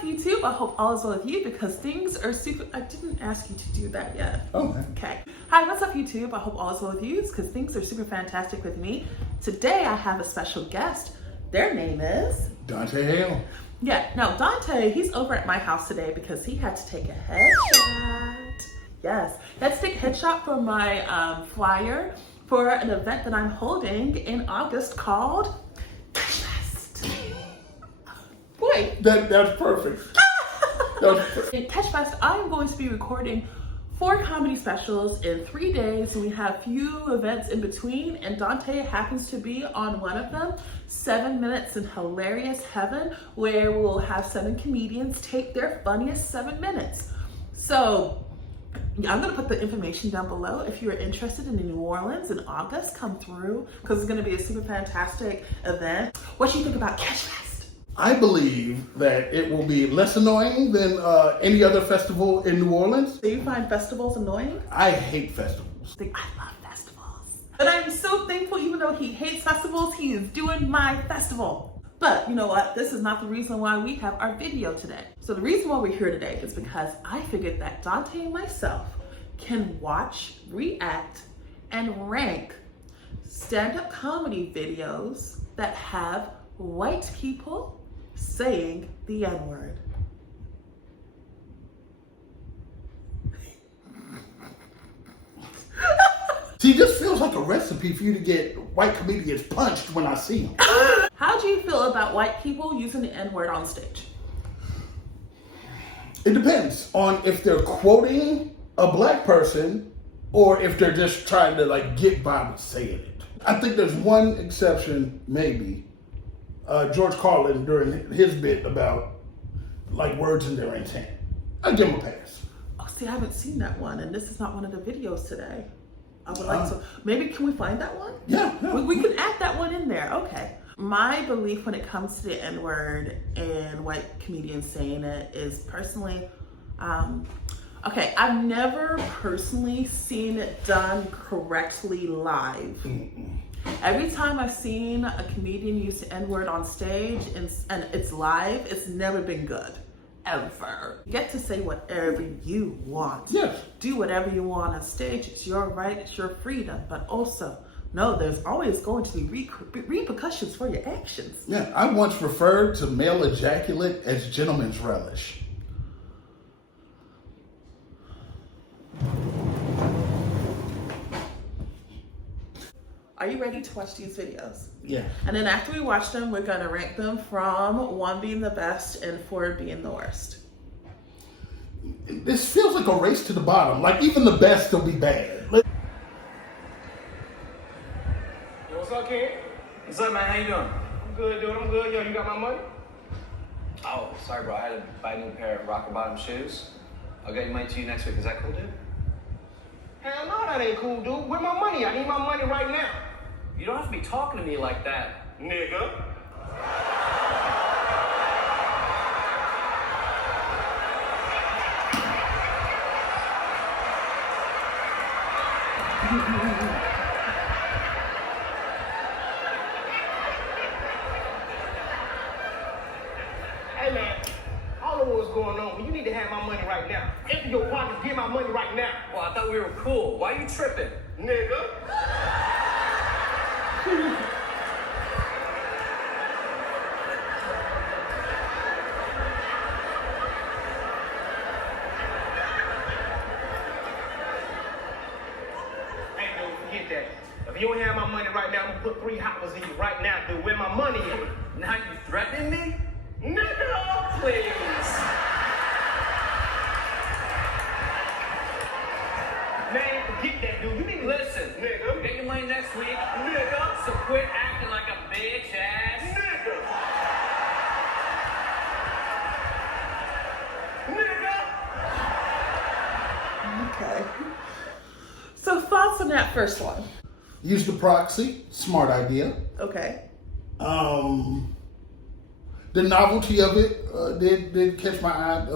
up, YouTube? I hope all is well with you because things are super. I didn't ask you to do that yet. Oh, okay. Hi, what's up, YouTube? I hope all is well with you because things are super fantastic with me. Today, I have a special guest. Their name is Dante Hale. Yeah, now Dante, he's over at my house today because he had to take a headshot. Yes, let's take a headshot for my flyer for an event that I'm holding in August called Kechfest. Boy, That's perfect. In Kechfest, I'm going to be recording 4 comedy specials in 3 days, and we have few events in between, and Dante happens to be on one of them, 7 Minutes in Hilarious Heaven, where we'll have 7 comedians take their funniest 7 minutes. So I'm gonna put the information down below. If you're interested in New Orleans in August, come through, because it's gonna be a super fantastic event. What do you think about Kechfest? I believe that it will be less annoying than any other festival in New Orleans. Do you find festivals annoying? I hate festivals. I love festivals. But I'm so thankful, even though he hates festivals, he is doing my festival. But you know what? This is not the reason why we have our video today. So the reason why we're here today is because I figured that Dante and myself can watch, react, and rank stand-up comedy videos that have white people saying the N-word. See, this feels like a recipe for you to get white comedians punched when I see them. How do you feel about white people using the N-word on stage? It depends on if they're quoting a black person or if they're just trying to like get by with saying it. I think there's one exception, maybe. George Carlin during his bit about like words and their intent. I give him a pass. Oh, see, I haven't seen that one, and this is not one of the videos today. I would like to. Maybe can we find that one? Yeah. We can add that one in there. Okay. My belief when it comes to the N-word and white comedians saying it is personally, okay, I've never personally seen it done correctly live. Mm-mm. Every time I've seen a comedian use the N-word on stage and it's live, it's never been good. Ever. You get to say whatever you want. Yes. Do whatever you want on stage. It's your right, it's your freedom. But also, no, there's always going to be repercussions for your actions. Yeah, I once referred to male ejaculate as gentleman's relish. Are you ready to watch these videos? Yeah. And then after we watch them, we're gonna rank them from 1 being the best and 4 being the worst. This feels like a race to the bottom. Like even the best will be bad. Yo, what's up, kid? What's up, man? How you doing? I'm good, dude. I'm good. Yo, you got my money? Oh, sorry, bro. I had to buy a new pair of rocker bottom shoes. I'll get you money to you next week. Is that cool, dude? Hell no, that ain't cool, dude. Where my money? I need my money right now. You don't have to be talking to me like that. Nigga. Hey, man. I don't know what's going on, but you need to have my money right now. Empty your pockets, get my money right now. Well, I thought we were cool. Why are you tripping? Nigga. Hey, dude, forget that. If you don't have my money right now, I'm gonna put 3 hoppers in you right now, dude. Where my money is? Now you threatening me? Nigga! Please. Man, forget that, dude. You need to Listen, nigga. you get your money next week. Nigga. So quit acting like a bitch ass. Nigga. Nigga. Okay. So thoughts on that first one? Use the proxy. Smart idea. Okay. The novelty of it did catch my eye.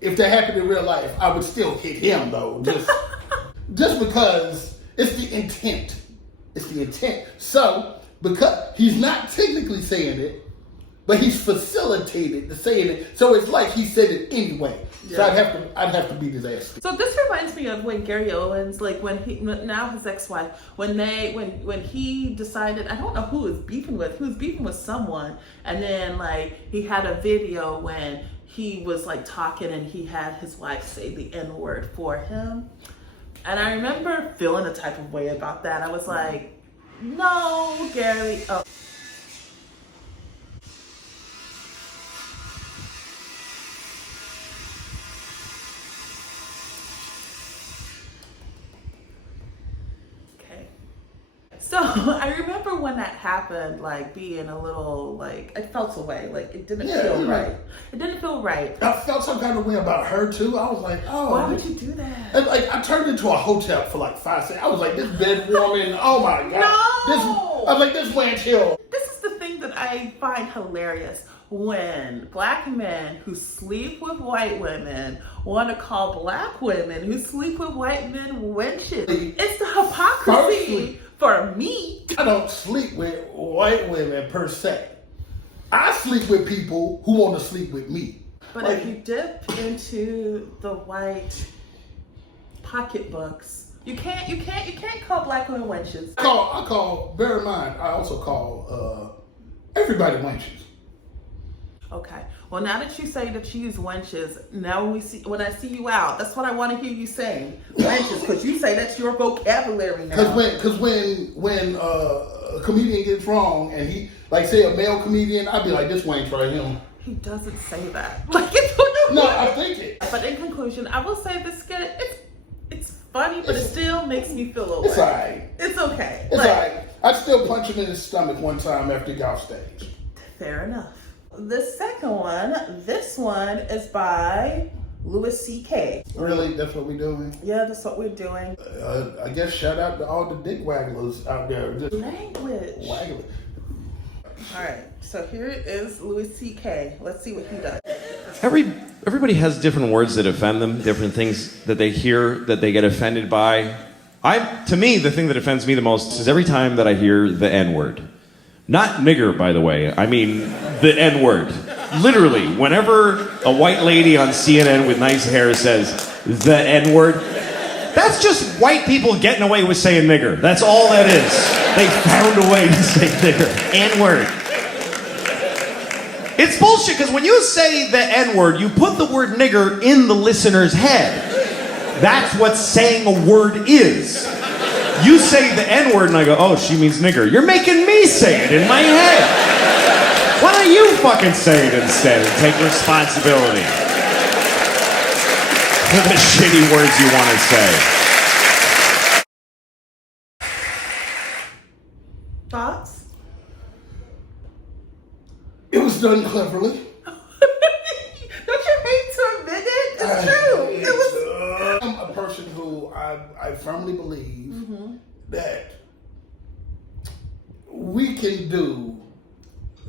If that happened in real life, I would still hit him though, just because it's the intent. It's the intent. So because he's not technically saying it, but he's facilitated the saying it. So it's like he said it anyway. So I'd have to beat his ass. So this reminds me of when Gary Owens, like when he, now his ex-wife, when he decided, I don't know who he was beefing with someone, and then like he had a video when he was like talking and he had his wife say the N-word for him. And I remember feeling a type of way about that. I was like, no, Gary. Oh. So I remember when that happened, like being a little, like, I felt away. Like it didn't feel right. It didn't feel right. I felt some kind of way about her too. I was like, oh. Why would you do that? And like I turned into a hotel for like 5 seconds. I was like, this bed woman, oh my God. No! I was like, this Wench Hill. This is the thing that I find hilarious. When black men who sleep with white women want to call black women who sleep with white men wenches. It's the hypocrisy. For me, I don't sleep with white women per se. I sleep with people who want to sleep with me. But like, if you dip into the white pocketbooks, you can't call black women wenches. Bear in mind, I also call everybody wenches. Okay. Well, now that you say that you use wenches, now when I see you out, that's what I want to hear you saying. Wenches, because you say that's your vocabulary now. Because when a comedian gets wrong and he, like say a male comedian, I'd be like, this Wench right here. He doesn't say that. No, I think it. But in conclusion, I will say this skit, it's funny, but it still makes me feel away. It's alright. It's okay. It's alright. I'd still punch him in his stomach one time after he got off stage. Fair enough. The second one, this one is by Louis C.K. Really? That's what we're doing? Yeah, that's what we're doing. I guess shout out to all the dick wagglers out there. Just language. Waggling. All right, so here is Louis C.K. Let's see what he does. Everybody has different words that offend them, different things that they hear that they get offended by. To me, the thing that offends me the most is every time that I hear the N-word. Not nigger, by the way. I mean the N-word. Literally, whenever a white lady on CNN with nice hair says the N-word, that's just white people getting away with saying nigger. That's all that is. They found a way to say nigger. N-word. It's bullshit, because when you say the N-word, you put the word nigger in the listener's head. That's what saying a word is. You say the N-word and I go, oh, she means nigger. You're making me say it in my head. Why don't you fucking say it instead and take responsibility for the shitty words you want to say? Thoughts? It was done cleverly. Don't you hate to admit it? It's true. I'm a person who I firmly believe that we can do,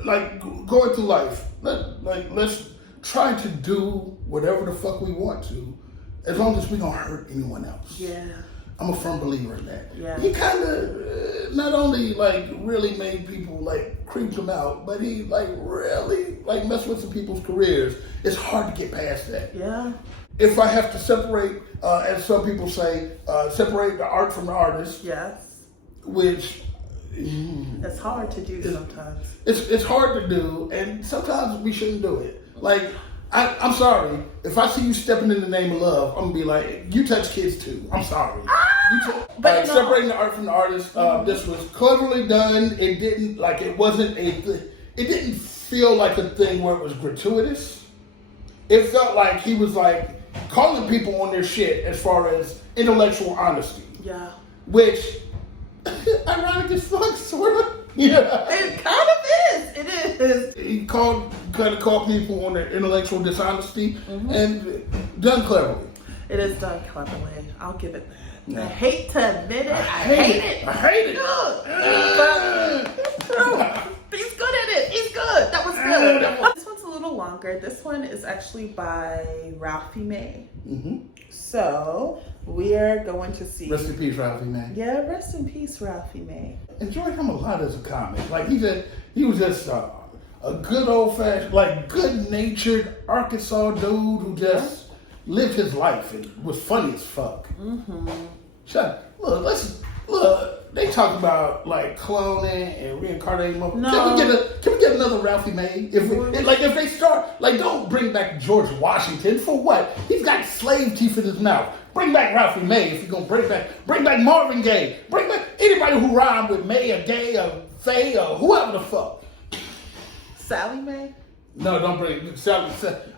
like going through life, let's try to do whatever the fuck we want to, as long as we don't hurt anyone else. Yeah. I'm a firm believer in that. Yeah. He kind of not only like really made people like creep them out, but he like really like messed with some people's careers. It's hard to get past that. Yeah. If I have to separate, as some people say, separate the art from the artist. Yes. Which it's hard to do sometimes. It's hard to do, and sometimes we shouldn't do it. Like I'm sorry if I see you stepping in the name of love, I'm gonna be like, you touch kids too. I'm sorry. But no. Separating the art from the artist. This was cleverly done. It didn't like it wasn't it didn't feel like a thing where it was gratuitous. It felt like he was like calling people on their shit as far as intellectual honesty. Yeah. Which, ironic as fuck, sort of. Yeah. It kind of is. It is. He kind of called people on their intellectual dishonesty and done cleverly. It is done cleverly. I'll give it that. Yeah. I hate to admit it. I hate it. I hate it. It's true. He's good at it. He's good. That was good. This one's a little longer. This one is actually by Ralphie May. So we are going to see. Rest in peace, Ralphie May. Yeah, rest in peace, Ralphie May. Enjoyed him a lot as a comic. Like he was just a good old fashioned, like good natured Arkansas dude who just lived his life and was funny as fuck. Look, they talk about like cloning and reincarnating. No. Can we get another Ralphie May? If they start, like, don't bring back George Washington for what? He's got slave teeth in his mouth. Bring back Ralphie May if you're gonna bring back Marvin Gaye. Bring back anybody who rhymed with May or Gay or Faye or whoever the fuck. Sally Mae? No, don't bring Sally.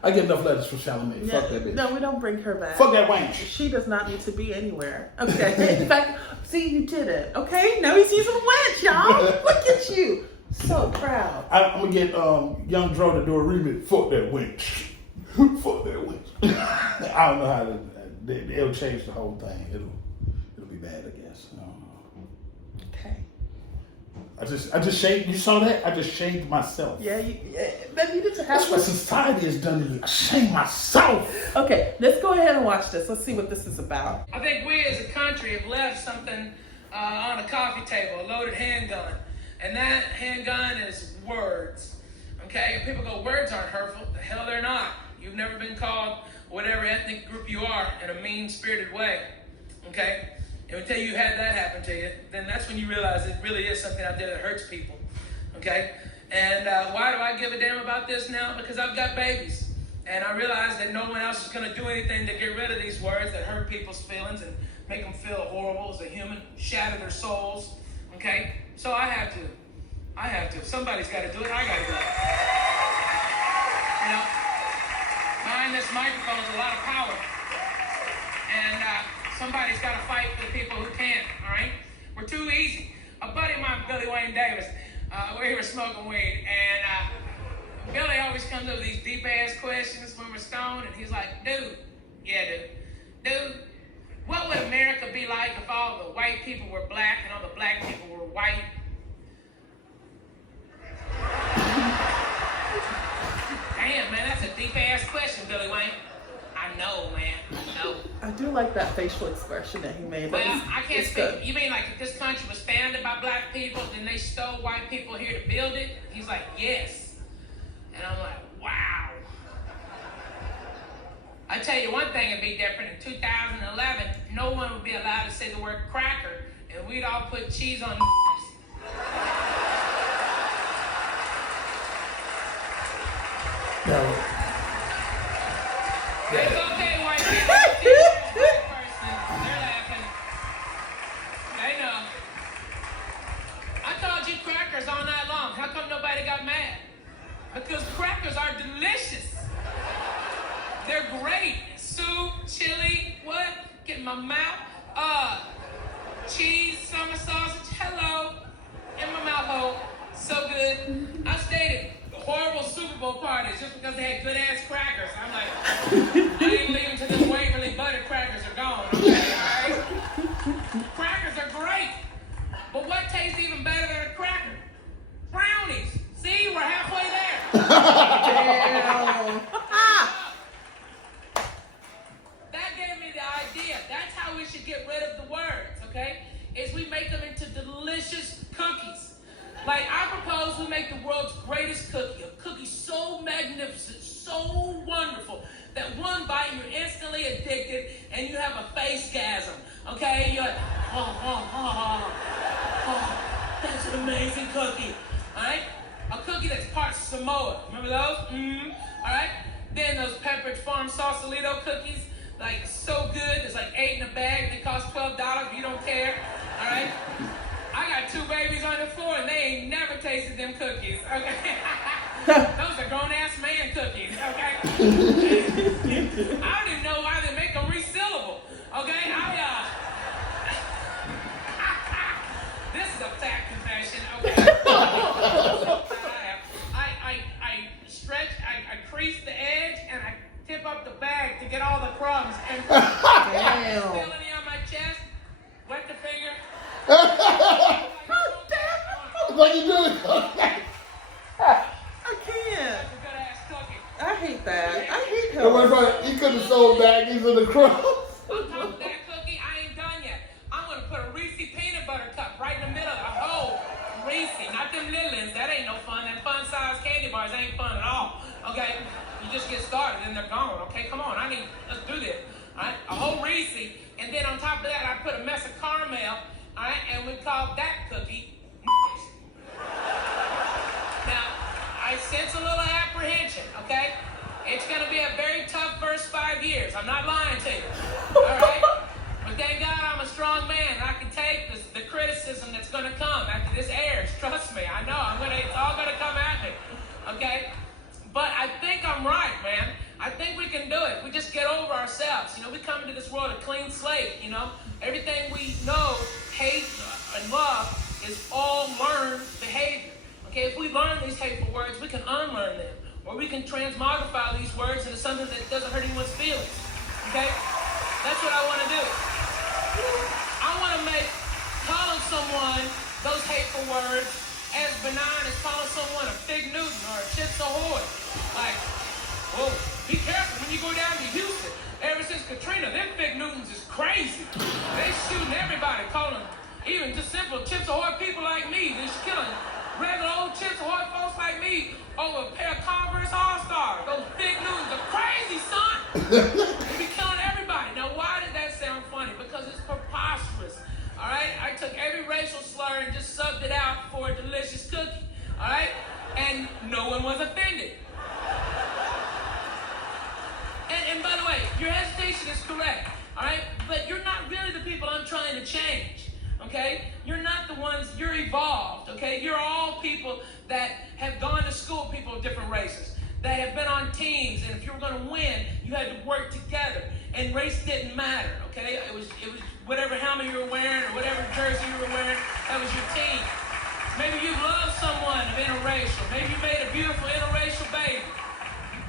I get enough letters from Sally Mae. Yeah, Fuck that bitch. no, we don't bring her back. Fuck that wench. She does not need to be anywhere. Okay. In fact, see, you did it. Okay. Now he's using wench, y'all. Look at you. So proud. I'm gonna get Young Dro to do a remix. Fuck that wench. Fuck that wench. I don't know how to. It'll change the whole thing. It'll be bad, I guess. I don't know. Okay. I just shaved. You saw that? I just shaved myself. Yeah, that needed to happen. That's what society has done to me. I shaved myself. Okay, let's go ahead and watch this. Let's see what this is about. I think we as a country have left something on a coffee table, a loaded handgun. And that handgun is words. Okay? And people go, words aren't hurtful. The hell they're not. You've never been called whatever ethnic group you are in a mean-spirited way. Okay? And until you had that happen to you, then that's when you realize it really is something out there that hurts people. Okay? And why do I give a damn about this now? Because I've got babies. And I realize that no one else is going to do anything to get rid of these words that hurt people's feelings and make them feel horrible as a human, shatter their souls. Okay? So I have to. If somebody's got to do it, I got to do it. You know? Behind this microphone is a lot of power. And somebody's got to fight for the people who can't, all right? We're too easy. A buddy of mine, Billy Wayne Davis, we were smoking weed, and Billy always comes up with these deep-ass questions when we're stoned, and he's like, dude, what would America be like if all the white people were black and all the black people were white? Damn, man, that's a deep-ass question, Billy Wayne. I know, man. I know. I do like that facial expression that he made. Well, I can't speak. You mean like if this country was founded by black people, then they stole white people here to build it? He's like, yes. And I'm like, wow. I tell you one thing would be different. In 2011, no one would be allowed to say the word cracker, and we'd all put cheese on No. It's okay, white people. Black person, they're laughing. They know. I called you crackers all night long. How come nobody got mad? Because crackers are delicious. They're great. Soup, chili, what? Get in my mouth. Cheese, summer sausage, hello. In my mouth hole. So good. I stayed at horrible Super Bowl parties just because they had good ass crackers. I'm like, I ain't leaving till this Waverly buttered crackers are gone. Okay, alright? Crackers are great. But what tastes even better than a cracker? Brownies. See, we're halfway there. Damn. That gave me the idea. That's how we should get rid of the words, okay? Is we make them into delicious cookies. Like, I propose we make the world's greatest cookie. A cookie so magnificent, so wonderful, that one bite you're instantly addicted and you have a face-gasm, okay? You're like, oh, that's an amazing cookie, all right? A cookie that's part Samoa. Remember those? All right? Then those peppered farm Sausalito cookies, like, so good. It's like 8 in a bag. They cost $12. You don't care, all right? I got 2 babies on the floor, and they ain't never tasted them cookies, okay? Those are grown-ass man cookies, okay? I don't even know why they make them resealable, okay? This is a fat confession, okay? I crease the edge, and I tip up the bag to get all the crumbs. And Damn. still any on my chest, wet the finger. What you doing? I can't. Good ass cookie. I hate that. I hate That was him. right. He could have sold baggies in the crumbs. On top of that cookie, I ain't done yet. I'm gonna put a Reese peanut butter cup right in the middle of the whole Reese, not them little ones. That ain't no fun. That fun size candy bar just get started and they're gone, okay? Come on, let's do this. All right, a whole Reese, and then on top of that, I put a mess of caramel, all right, and we call that cookie. Now, I sense a little apprehension, okay? It's gonna be a very tough first 5 years. I'm not lying to you, all right? But thank God I'm a strong man, and I can take the criticism that's gonna come after this airs. Trust me, I know, it's all gonna come at me, okay? But I think I'm right, man. I think we can do it. We just get over ourselves. You know, we come into this world a clean slate, you know. Everything we know, hate, and love is all learned behavior. Okay, if we learn these hateful words, we can unlearn them. Or we can transmogrify these words into something that doesn't hurt anyone's feelings. Okay? That's what I want to do. I want to make calling someone those hateful words as benign as calling someone a Fig Newton or a Chips Ahoy. Like, whoa, be careful when you go down to Houston. Ever since Katrina, them Fig Newtons is crazy. They shooting everybody, calling even just simple Chips Ahoy people like me. They're just killing regular old Chips Ahoy folks like me over a pair of Converse All-Stars. Those Fig Newtons are crazy, son. They be killing everybody. Now, why did that sound funny? Because it's preposterous. All right? I took every racial slur and just subbed it out for a delicious cookie. All right? And no one was offended. And by the way, your hesitation is correct. All right? But you're not really the people I'm trying to change. Okay? You're not the ones, you're evolved. Okay? You're all people that have gone to school, people of different races, that have been on teams, and if you were going to win, you had to work together. And race didn't matter, okay? It was whatever helmet you were wearing or whatever jersey you were wearing, that was your team. Maybe you loved someone of interracial. Maybe you made a beautiful interracial baby.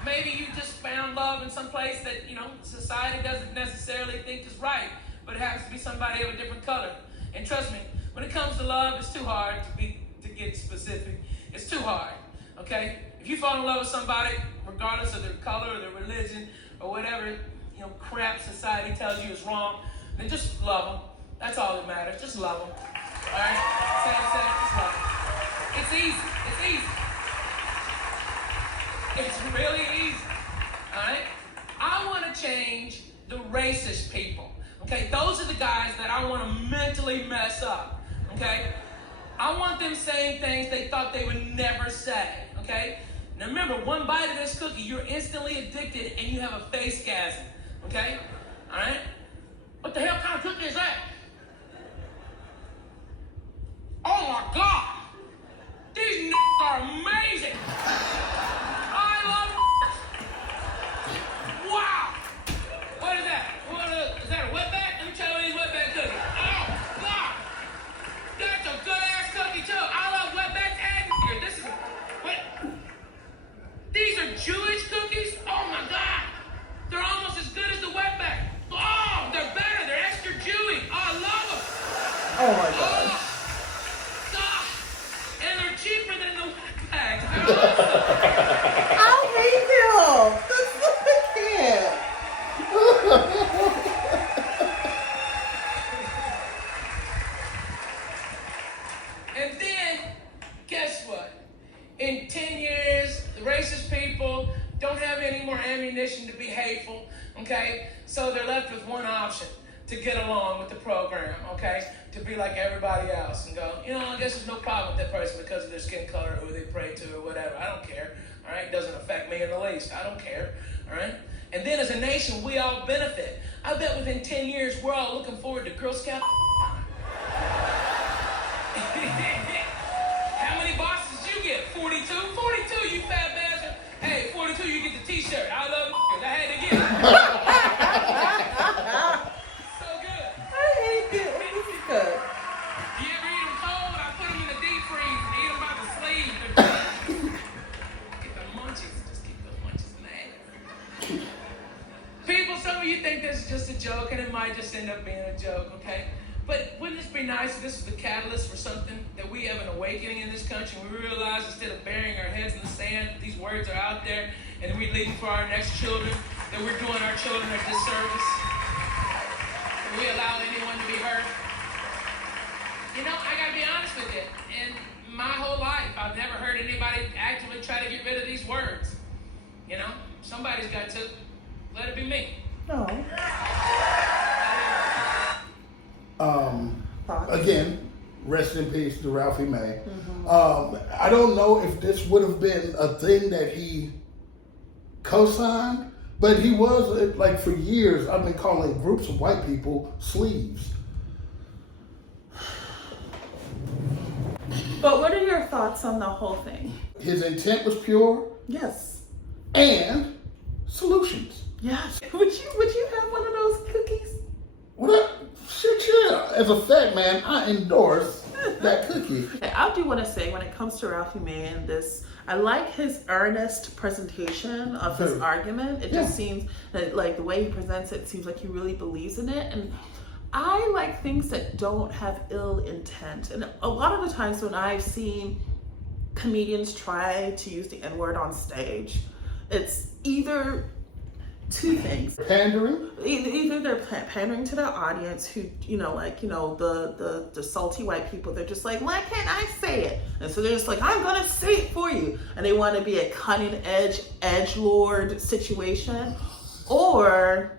Maybe you just found love in some place that, you know, society doesn't necessarily think is right, but it happens to be somebody of a different color. And trust me, when it comes to love, it's too hard to get specific. It's too hard, okay? If you fall in love with somebody, regardless of their color or their religion or whatever, you know, crap society tells you is wrong, then just love them. That's all that matters. Just love them. All right? Sad, just love them. It's easy. It's easy. It's really easy. All right? I want to change the racist people. Okay? Those are the guys that I want to mentally mess up. Okay? I want them saying things they thought they would never say. Okay? Now remember, one bite of this cookie, you're instantly addicted and you have a face gasm. Okay? All right? What the hell kind of cookie is that? Oh my God! These are amazing! I love wow! What is that? Is that a wetback? Let me try one of these wetback cookies. Oh God! That's a good ass cookie too. I love wetbacks and this is what? These are Jewish cookies? Oh my God! They're almost as good as the wetback. Oh, they're better. They're extra chewy. Oh, I love them. Oh my God. Oh, God. And they're cheaper than the wetbacks. They're awesome. I hate him. I can't. And then, guess what? In 10 years, the racist people don't have any more ammunition to be hateful, okay? So they're left with one option, to get along with the program, okay? To be like everybody else and go, you know, I guess there's no problem with that person because of their skin color or who they pray to or whatever. I don't care, all right? It doesn't affect me in the least. I don't care, all right? And then as a nation, we all benefit. I bet within 10 years, we're all looking forward to Girl Scout time. How many boxes did you get? 42? 42, you fat bastard. Hey, 42, you get the t-shirt. I love I had to get it. So good. I hate it. This is good. You ever eat them cold? I put them in the deep freeze and eat them by the sleeve. Get the munchies. Just keep those munchies in there. People, some of you think this is just a joke, and it might just end up being a joke, okay? But wouldn't this be nice if this was the catalyst for something, that we have an awakening in this country, and we realize instead of burying our heads in the sand, these words are out there, and we leave for our next children, that we're doing our children a disservice? That we allow anyone to be hurt? You know, I gotta be honest with you, in my whole life, I've never heard anybody actively try to get rid of these words, you know? Somebody's got to. Let it be me. No. Thoughts? Again, rest in peace to Ralphie May. I don't know if this would have been a thing that he co-signed, but he was, like, for years, I've been calling groups of white people sleeves. But what are your thoughts on the whole thing? His intent was pure, Yes. and solutions. Yes. Would you have one of those cookies? What? Shit, yeah. As a fat man, I endorse that cookie. I do want to say, when it comes to Ralphie May and this, I like his earnest presentation of his argument. It just seems that, like, the way he presents it seems like he really believes in it. And I like things that don't have ill intent. And a lot of the times when I've seen comedians try to use the N-word on stage, it's either two things. Pandering? Either they're pandering to their audience, who, the salty white people, they're just like, why can't I say it? And so they're just like, I'm gonna say it for you. And they want to be a cutting edgelord situation. Or,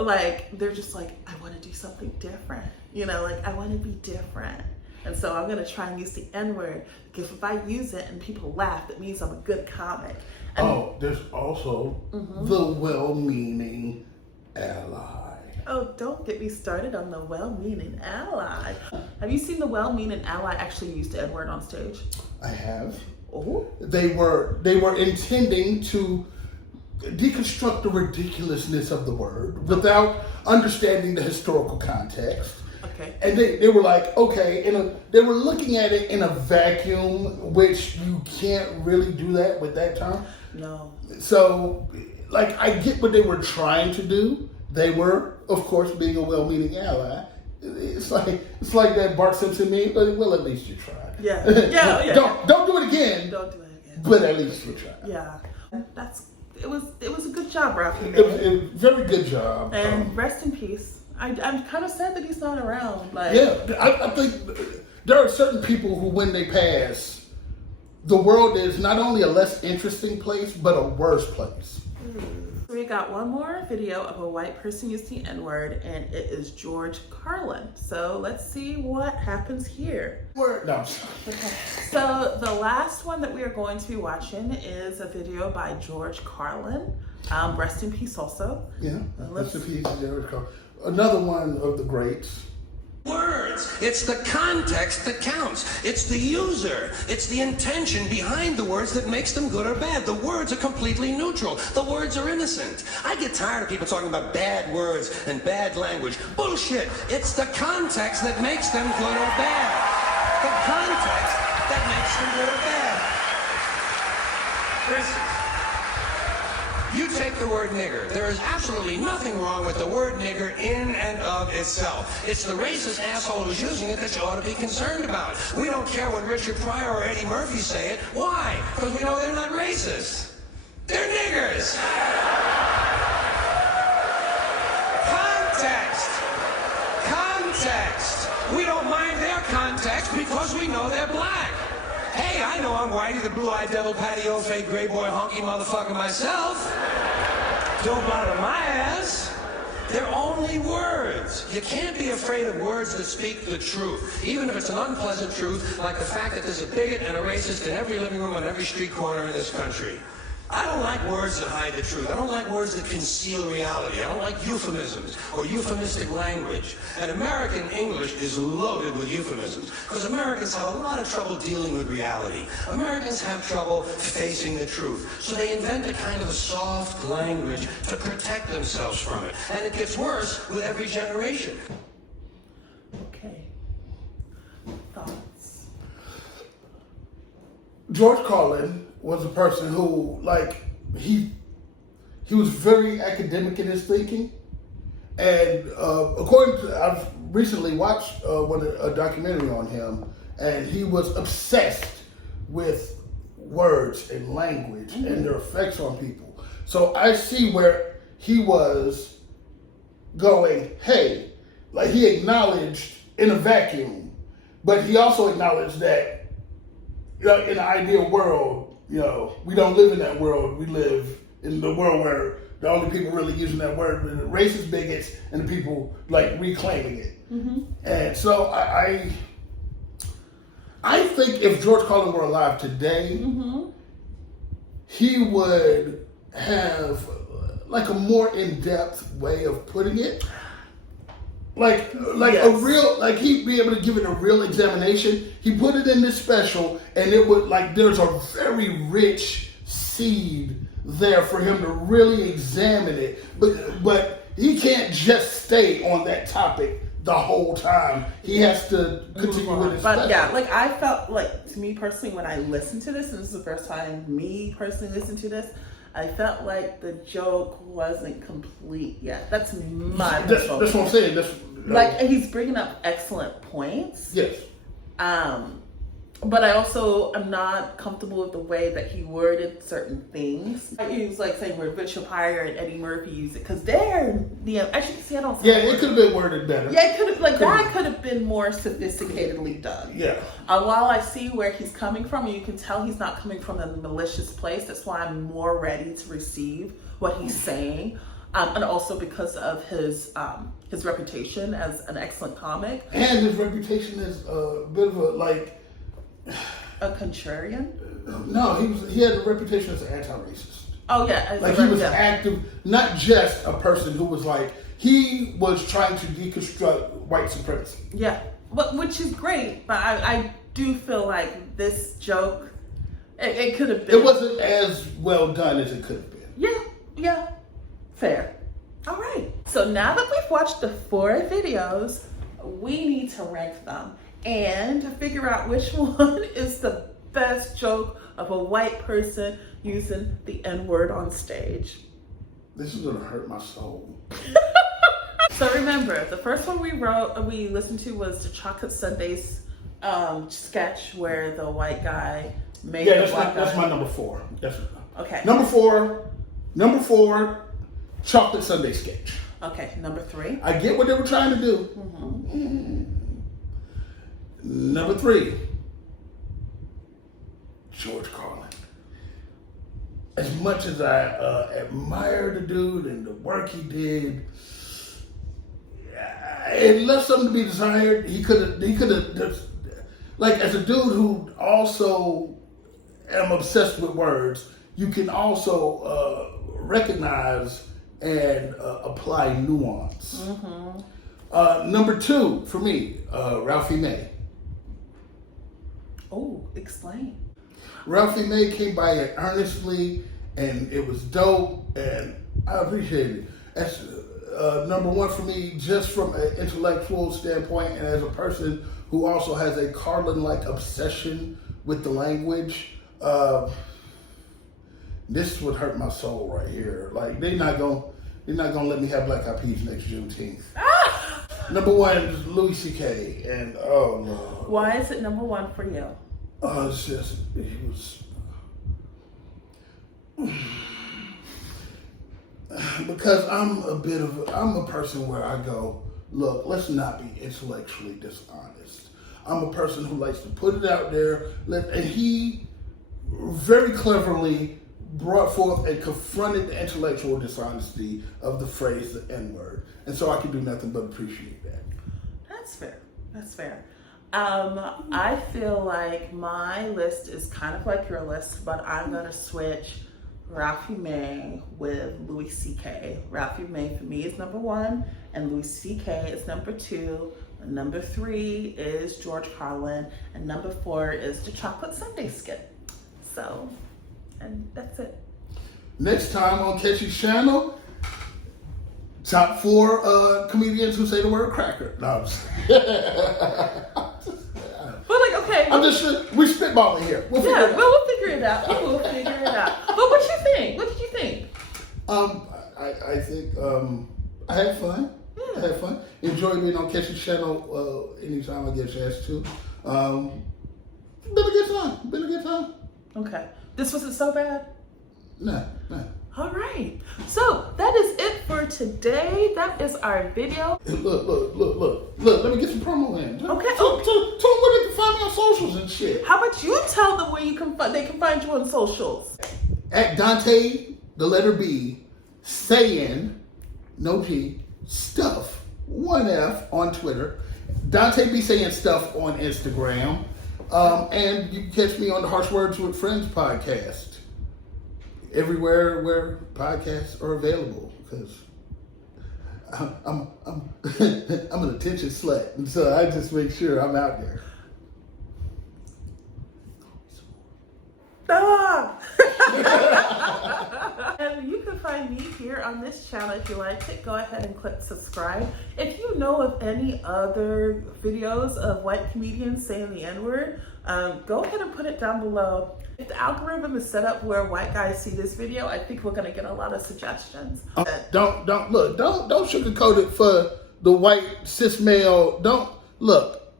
like, they're just like, I want to do something different. I want to be different. And so I'm gonna try and use the N-word, because if I use it and people laugh, that means I'm a good comic. And there's also the well-meaning ally. oh, don't get me started on the well-meaning ally. Have you seen the well-meaning ally actually use the N-word on stage? I have. Oh. They were intending to deconstruct the ridiculousness of the word without understanding the historical context. Okay. And they were like, okay, they were looking at it in a vacuum, which you can't really do that with that term. No. So, like, I get what they were trying to do. They were, of course, being a well-meaning ally. It's like that Bart Simpson meme, but well, at least you tried. Yeah. Yeah. Don't do it again. Don't do it again. But at least you tried. Yeah. It was a good job, Ralphie. It was very good job. And rest in peace. I'm kind of sad that he's not around. Like, yeah, I think there are certain people who, when they pass, the world is not only a less interesting place, but a worse place. We got one more video of a white person use the N-word, and it is George Carlin. So let's see what happens here. No. Okay. So the last one that we are going to be watching is a video by George Carlin. Rest in peace also. Yeah, rest in peace, George Carlin. Another one of the greats. Words. It's the context that counts. It's the user. It's the intention behind the words that makes them good or bad. The words are completely neutral. The words are innocent. I get tired of people talking about bad words and bad language. Bullshit. It's the context that makes them good or bad. The context that makes them good or bad. For instance, you take the word nigger. There is absolutely nothing wrong with the word nigger in and of itself. It's the racist asshole who's using it that you ought to be concerned about. We don't care when Richard Pryor or Eddie Murphy say it. Why? Because we know they're not racist. They're niggers. Context. Context. We don't mind their context because we know they're black. Hey, I know I'm Whitey, the blue-eyed devil, patio, fake, gray boy, honky motherfucker myself. Don't bother my ass. They're only words. You can't be afraid of words that speak the truth, even if it's an unpleasant truth, like the fact that there's a bigot and a racist in every living room on every street corner in this country. I don't like words that hide the truth. I don't like words that conceal reality. I don't like euphemisms or euphemistic language. And American English is loaded with euphemisms because Americans have a lot of trouble dealing with reality. Americans have trouble facing the truth. So they invent a kind of a soft language to protect themselves from it. And it gets worse with every generation. Okay. Thoughts? George Carlin was a person who, like, he was very academic in his thinking, and according to, I've recently watched a documentary on him, and he was obsessed with words and language and their effects on people. So I see where he was going, hey, like, he acknowledged in a vacuum, but he also acknowledged that, in an ideal world, we don't live in that world. We live in the world where the only people really using that word are the racist bigots and the people like reclaiming it. Mm-hmm. And so I think if George Carlin were alive today, Mm-hmm. he would have like a more in-depth way of putting it. Like Yes. a real, like he'd be able to give it a real examination. He put it in this special, and it would like there's a very rich seed there for him to really examine it. But he can't just stay on that topic the whole time. He has to continue with his But special. yeah, like I felt like, to me personally, when I listened to this, and this is the first time me personally listened to this, I felt like the joke wasn't complete yet. That's my personal That's what I'm saying. like he's bringing up excellent points. Yes. But I also am not comfortable with the way that he worded certain things. He was like saying where Bishop Pryor and Eddie Murphy use it because they're as you can see, I don't. Yeah, it could have been worded better. Yeah, it could have that could have been more sophisticatedly done. Yeah. While I see where he's coming from, and you can tell he's not coming from a malicious place. That's why I'm more ready to receive what he's saying, and also because of his reputation as an excellent comic And his reputation as a bit of a a contrarian. No, he had a reputation as an anti-racist. Oh yeah, Like he was active, not just a person who was like he was trying to deconstruct white supremacy. Yeah, which is great, but I do feel like this joke, it could have been. It wasn't as well done as it could have been. Yeah, fair. All right. So now that we've watched the 4 videos, we need to rank them and to figure out which one is the best joke of a white person using the N-word on stage. This is gonna hurt my soul. So remember, the first one we listened to was the Chocolate Sundays sketch where the white guy made the black guy. That's my number 4. That's Okay. Number 4, Chocolate Sunday sketch. Okay, number 3. I get what they were trying to do. Mm-hmm. Number 3, George Carlin. As much as I admire the dude and the work he did, it left something to be desired. He could have, like as a dude who also am obsessed with words, you can also recognize and apply nuance. Mm-hmm. Number 2 for me, Ralphie May. Oh, explain. Ralphie May came by it earnestly, and it was dope, and I appreciate it. That's number 1 for me, just from an intellectual standpoint, and as a person who also has a Carlin-like obsession with the language. This would hurt my soul right here. Like they're not gonna let me have Black Eyed Peas next Juneteenth. Number 1 is Louis C.K. and oh Lord. Why is it number 1 for you? It's just he was because I'm a person where I go, look, let's not be intellectually dishonest. I'm a person who likes to put it out there, and he very cleverly brought forth and confronted the intellectual dishonesty of the phrase the N-word. And so I can do nothing but appreciate that. That's fair. I feel like my list is kind of like your list, but I'm gonna switch Ralphie May with Louis C.K. Ralphie May for me is number 1, and Louis C.K. is number 2. Number 3 is George Carlin, and number 4 is the Chocolate Sunday skit. So, and that's it. Next time on Kechi's channel, top 4 comedians who say the word cracker. No, I'm just But like, okay. we're spitballing here. We'll figure it out. We'll figure it out. We'll figure it out. But what you think? What did you think? I think I had fun. I had fun. Enjoyed being on Kechi's channel anytime I get a chance to. Been a good time. Okay. This wasn't so bad? No. All right. So that is it for today. That is our video. Look. Let me get some promo in. Okay. Tell them where they can find me on socials and shit. How about you tell them where they can find you on socials? At Dante the letter B, saying, no G, stuff, 1F on Twitter. Dante be saying stuff on Instagram. And you can catch me on the Harsh Words with Friends podcast. Everywhere where podcasts are available, because I'm an attention slut, and so I just make sure I'm out there. Ah! And you can find me here on this channel. If you like it, go ahead and click subscribe. If you know of any other videos of white comedians saying the N-word, go ahead and put it down below. If the algorithm is set up where white guys see this video, I think we're gonna get a lot of suggestions. Don't sugarcoat it for the white cis male. Don't look.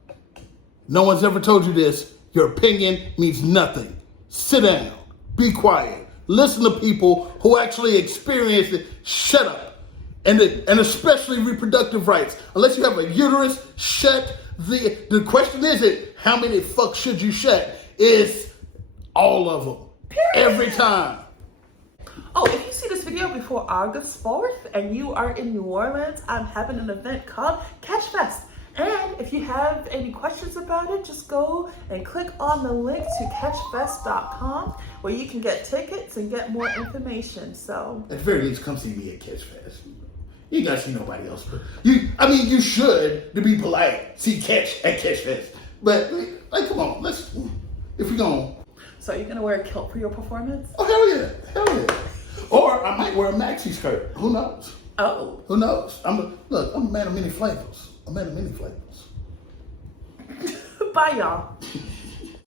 No one's ever told you this. Your opinion means nothing. Sit down. Be quiet. Listen to people who actually experienced it. Shut up. And especially reproductive rights. Unless you have a uterus, shut. The question isn't how many fucks should you shut. It's all of them. Period. Every time. Oh, if you see this video before August 4th and you are in New Orleans, I'm having an event called Kechfest. And if you have any questions about it, just go and click on the link to Kechfest.com where you can get tickets and get more information. So at the very least, come see me at Kechfest. You ain't gotta see nobody else. But you should, to be polite, see Ketch at Kechfest. But like, come on, if we're gonna. So you're gonna wear a kilt for your performance? Oh hell yeah. Or I might wear a maxi skirt. Who knows? Oh. Who knows? I'm a man of many flavors. Bye, y'all.